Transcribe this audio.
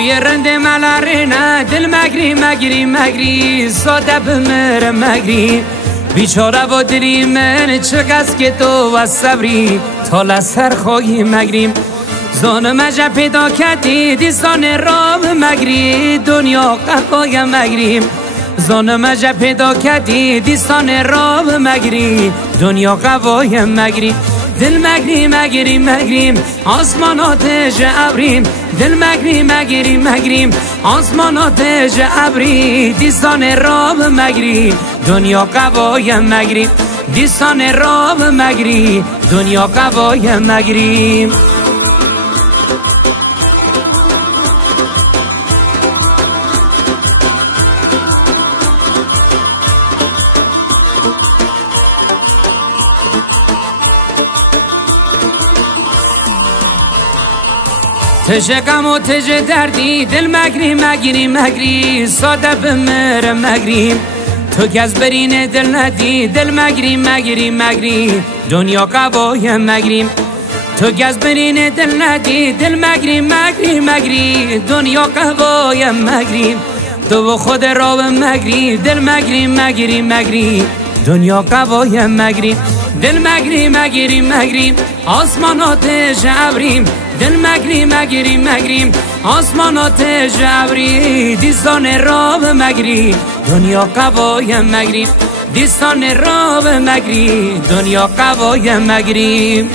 توی رند ملارنا دل مگری مگری مگری ساده بمر مگری بیچاره و دلی من چقدر که تو و صبری تا لسر خواهی مگریم زان مجا پیدا کردی دیستان راب مگری دنیا قفای مگریم زان مجا پیدا کردی دیستان راب مگری دنیا قوای مگری دل مگری مگری مگریم آسمانات ابریم دل مگری مگری مگریم آسمانات ابری دیستان راب مگری دنیا قوای مگری دیستان راب مگری دنیا قوای مگری تجه غم و تجه دردی دل مگری مگری مگری ساده بمر مگری تو که از برین دل ندی دل مگری مگری مگری دنیا قوای مگریم تو که از برین دل ندی دل مگری مگری مگری دنیا قوای مگریم تو و خود راب مگری دل مگری مگری مگری دنیا قوای مگری دل مگری مگری مگری آسمانات ابریم دل مگری مگری مگریم آسمانات ابری دیستان راب مگری دنیا قوای مگری دیستان راب مگری دنیا قوای مگری